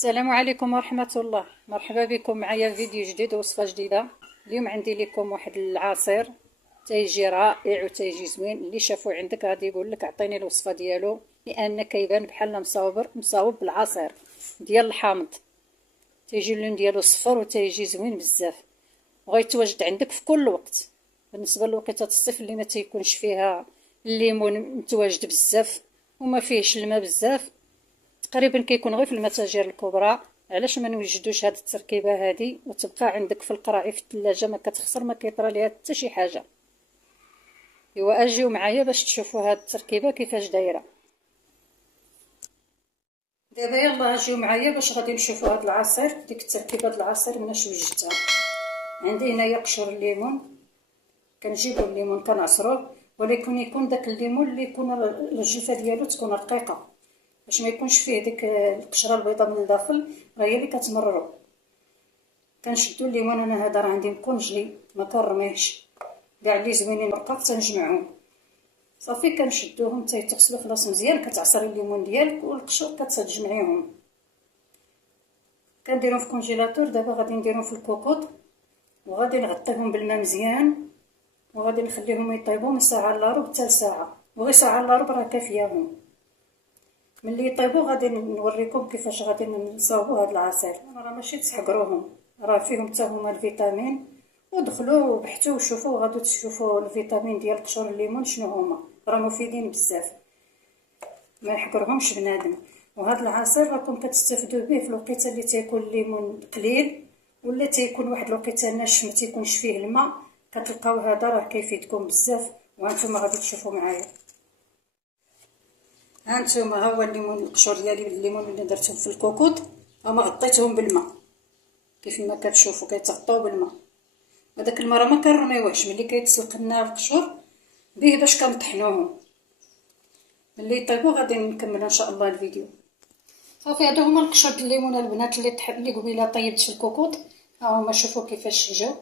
السلام عليكم ورحمة الله. مرحبا بكم معايا في فيديو جديد ووصفة جديدة. اليوم عندي لكم واحد العصير تيجي رائع وتيجي زوين. اللي شافو عندك غادي يقول لك اعطيني الوصفة ديالو، لان كيبان بحال مصاوب بالعصير ديال الحامض. تيجي اللون ديالو صفر وتيجي زوين بزاف، وغيتواجد عندك في كل وقت. بالنسبة لوقيته الصيف اللي ما تيكونش فيها الليمون متواجد بزاف وما فيهش الماء بزاف، تقريبا كيكون غير في المتاجر الكبرى. علاش ما نوجدوش هاد التركيبه هادي وتبقى عندك في القراعي في الثلاجه، ما كتخسر، ما كيطرى ليها حتى شي حاجه. ايوا اجيو معايا باش تشوفوا هاد التركيبه كيفاش دايره. دابا يلا اجيو معايا باش غادي نشوفوا هاد العصير. ديك التركيبه د العصير مناش وجدتها. عندي هنايا قشور الليمون، كنجيبو الليمون كنعصروه، ولكن يكون داك الليمون اللي يكون الجلفه ديالو تكون رقيقه باش ما يكونش فيه ديك القشره البيضاء من الداخل، راه هي اللي كتمررو. كنشدو الليمون، انا هذا راه عندي مقنجلي ما كنرميهش، كاع اللي زوينين رقاق تنجمعهم صافي. كنشدوهم تيتغسلوا خلاص مزيان. كتعصري الليمون ديالك والقشور كتجمعيهم، كنديرهم في كونجيلاتور. دابا غادي نديرهم في الكوكوط وغادي نغطيهم بالماء مزيان، وغادي نخليهم يطيبوا من ساعه الا ربع حتى ساعه، وغير ساعه الا ربع راه كافياهم. ملي يطيبوا غادي نوريكم كيفاش غادي نصاوبوا هاد العصير. راه ماشي تحقروهم، راه فيهم حتى هما الفيتامين. ودخلوا وبحثوا وشوفوا، غادي تشوفوا الفيتامين ديال قشور الليمون شنو هما، راه مفيدين بزاف، ما يحقرهمش بنادم. وهاد العصير راكم كتستافدوا به في الوقيته اللي تيكون الليمون قليل، ولا تيكون واحد الوقيته ناشف ما تيكونش فيه الماء، كتلقاو هذا راه كيفيدكم بزاف. وهانتوما غادي تشوفوا معايا. هانتوما ها هو الليمون، القشور ديالي بالليمون اللي درتهم في الكوكوط، هما غطيتهم بالماء كيف ما كتشوفوا كيتغطاو بالماء. هذاك الماء راه ما كنرميوهش، ملي كيتسلق لنا القشور به باش كنطحنوهم. ملي يطيبوا غادي نكملوا ان شاء الله الفيديو. صافي هادو هما القشور ديال الليمون البنات اللي قبيله طيبت في الكوكوط. ها هما شوفوا كيفاش جاو،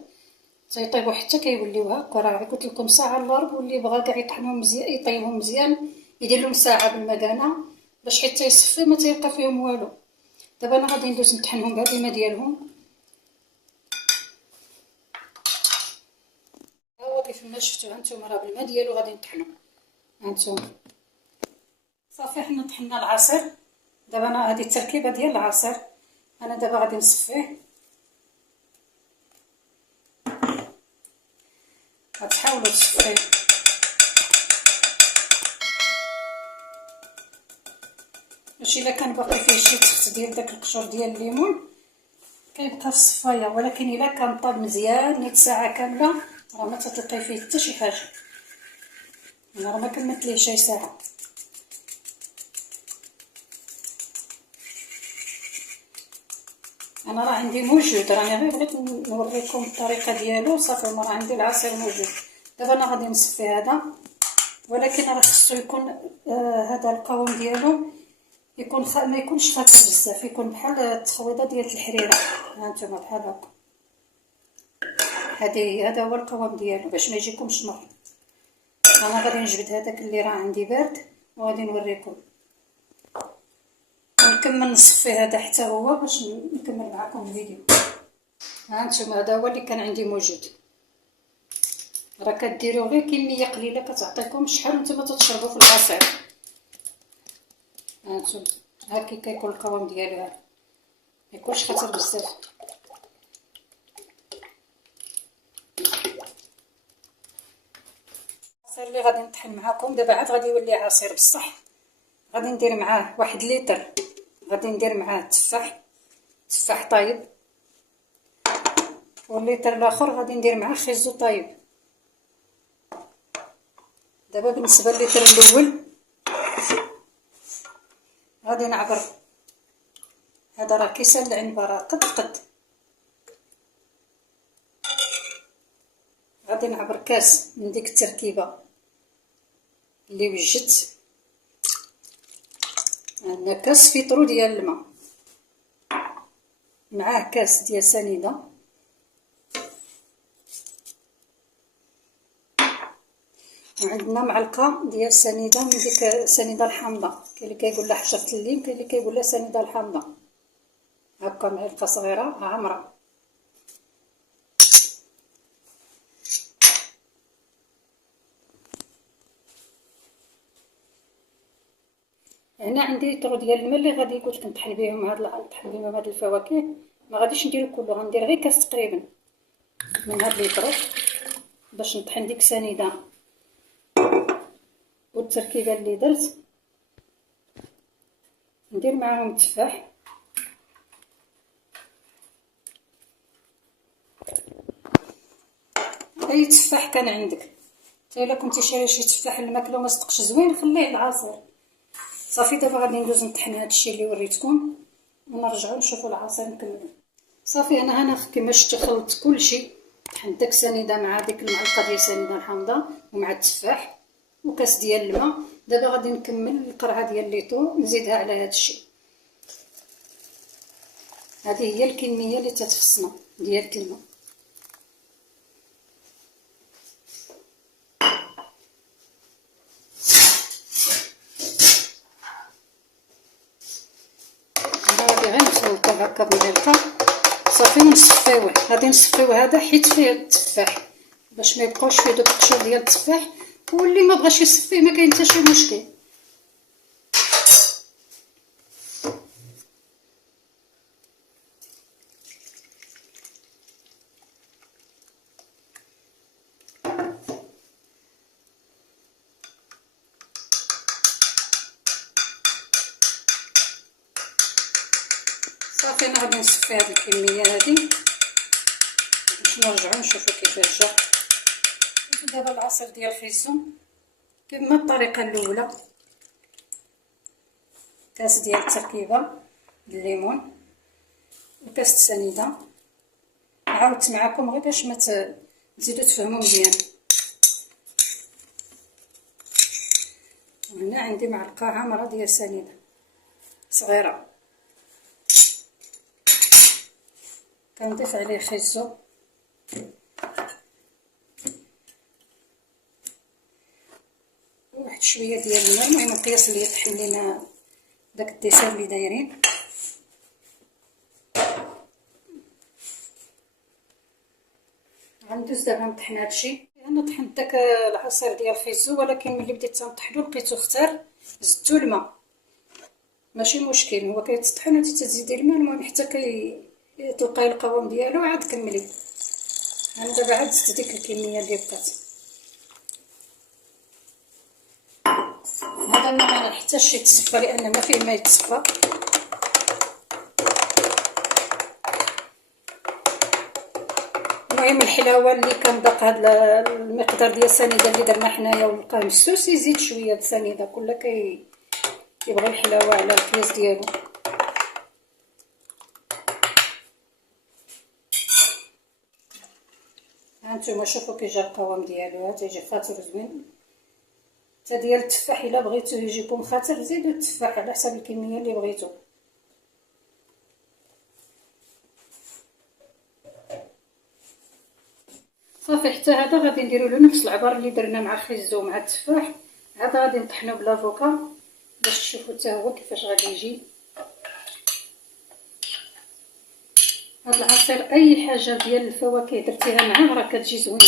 تيطيبوا حتى كيوليو هكا. راه قلت لكم ساعه الا ربع، واللي بغا كاع يطحنهم مزيان يطيبهم مزيان يدير لهم ساعه بالمكانه باش حتى يصفي ما تيبقى فيهم والو. دابا انا غادي ندوز نطحنهم بهاد الماء ديالهم. ها هو كيف ما شفتوا هانتوما راه بالماء ديالو غادي نطحنو. هانتوما صافي حنا طحنا العصير. دابا انا هذه التركيبه ديال العصير، انا دابا غادي نصفيه. غتحاولوا تصفيو باش الا كان باقي فيه شي تخت ديال داك القشور ديال الليمون كيبقى في الصفايه، ولكن الا كان طاب مزيان نيت ساعه كامله راه ما تلقاي فيه حتى شي حاجه. انا راه ما كملت ليه شي ساعه. انا راه عندي موجود، راني غير بغيت نوريكم الطريقه ديالو صافي. راه عندي العصير موجود. دابا انا غادي نصفي هذا، ولكن راه خصو يكون هذا القوام ديالو يكون ما يكونش خفيف بزاف، يكون بحال التخويضه ديال الحريره. هانتوما بحال هكا. هذا هو القوام ديالو باش ما يجيكمش مر. انا غادي نجبد هذاك اللي راه عندي بارد وغادي نوريكم. نكمل نصفي هذا حتى هو باش نكمل معكم الفيديو. هانتوما هذا هو اللي كان عندي موجود. راه كديروا غير كميه قليله كتعطيكم شحال نتوما تشربوا في العصير. هانتوما هاكي كيكون القوام ديالو، هذا ما يكونش خطر بزاف. العصير اللي غادي نطحن معكم دابا عاد غادي يولي عصير بصح. غادي ندير معاه 1 لتر، غادي ندير معاه تفاح طايب، والليتر الاخر غادي ندير معاه خيزو طايب. دابا بالنسبه لليتر الاول غادي نعبر، هذا راه كيسان العنبه راه قد غادي نعبر كاس من ديك التركيبه اللي وجدت. عندنا كاس فيطرو ديال الماء معاه كاس ديال سنيده، وعندنا معلقه ديال سنيده من ديك السنيده الحامضه. كاين اللي كيقول لها حجره الليم، كاين اللي كيقول لها سنيده الحامضه. هكا معلقه صغيره عامره. هنا عندي لتر ديال الماء اللي غادي قلت لك نطحن بهم هاد الفواكه. ما غاديش نديرو كله، غندير غير كاس تقريبا من هاد لتر باش نطحن ديك السنيده والتركيبه اللي درت. ندير معاهم التفاح، اي تفاح كان عندك. حتى الا كنتي شاريه شي تفاح الماكله وما صدقش زوين خليه العصير. صافي دابا غادي ندوز نطحن هادشي اللي وريتكم ونرجعوا نشوفوا العصير نكملو. صافي انا هنا كما شفتي خلطت كلشي، طحنت داك السنيده مع ديك المعلقه ديال السنيده الحامضه ومع التفاح وكاس ديال الماء. دابا غادي نكمل القرعه ديال ليطو نزيدها على هادشي. هذه هي الكميه اللي تتخصنا ديال الماء. غادي غير نخلطو هكا بمعلقه صافي ونصفيوه. غادي نصفيوه هذا حيت فيه التفاح باش ما يبقاوش فيه دوك القشور ديال التفاح، واللي ما بغاش يصفيه ما كاين حتى شي مشكل. صافي انا غادي نصفي هاد الكميه هادي باش نرجعو نشوفو كيفاش جا. دابا العصير ديال الخيزو كما الطريقه الاولى، كاس ديال التركيبه الليمون وكاس السنيده. عاودت معكم غير باش ما تزيدو تفهموا مزيان. وهنا عندي معلقه عامره ديال سنيده صغيره، كنضيف عليه خيزو واحد شويه ديال الماء. المهم القياس اللي يطحن لينا داك الديسير اللي دايرين. غندوز دابا نطحن هادشي. انا طحنت داك العصير ديال الخيزو، ولكن ملي بديت نطحنو لقيتو اختار زدتو الماء. ماشي مشكل، هو كيتطحن وانت تزيدي الماء المهم حتى تلقاي القوام ديالو عاد كملي. انا دابا عاد زدت ديك الكميه اللي بقات. هذا الماء ما نحتاجش يتصفى لان ما فيه ما يتصفى. المهم الحلاوه اللي كنذاق هذا المقدار ديال السنيده اللي درنا حنايا ونلقاه مسوس يزيد شويه د السنيده. كل كيبغي الحلاوه على القياس ديالو. هانتوما شوفوا كي جا القوام ديالو، تيجي خاطر زوين. حتى ديال التفاح الا بغيتو يجيكم خاطر زيدوا التفاح على حسب الكميه اللي بغيتو. صافي حتى هذا غادي نديرو له نفس العبار اللي درنا مع الخيزو مع التفاح. هذا غادي نطحنو بلافوكا باش تشوفوا حتى هو كيفاش غادي يجي. هاد العصير اي حاجه ديال الفواكه درتيها معاه راه كتجي زوينه.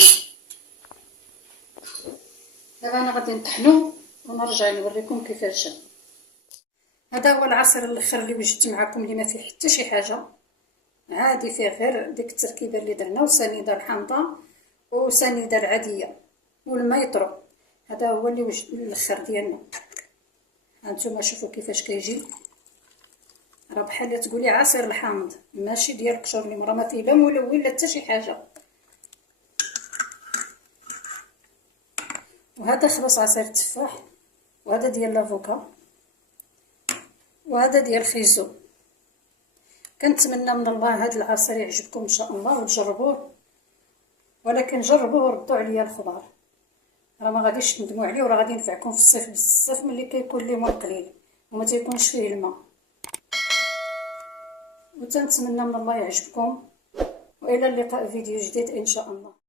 دابا انا غادي نطحنو ونرجع نوريكم كيفاش جا. هذا هو العصير الاخر اللي وجدت معكم اللي ما فيه حتى شي حاجه عادي، فيه غير ديك التركيبه اللي درنا وسنيده الحامضه وسنيده العاديه والميطرو. هذا هو اللي وجدت الاخر ديالنا. هانتوما شوفوا كيفاش كيجي، راه بحال تقولي عصير الحامض ماشي ديال القشور اللي مرا ما فيه لا ملون لا حتى شي حاجه. وهذا خلاص عصير التفاح، وهذا ديال لافوكا، وهذا ديال الخيزو. كنتمنى من الله هذا العصير يعجبكم ان شاء الله وتجربوه، ولكن جربوه وردوا عليا الخبر، راه ما غاديش تندموا عليه وراه غادي ينفعكم في الصيف بزاف ملي كيكون الليمون قليل وما تيكونش فيه الماء. وتنتمنى من الله يعجبكم، والى اللقاء فيديو جديد ان شاء الله.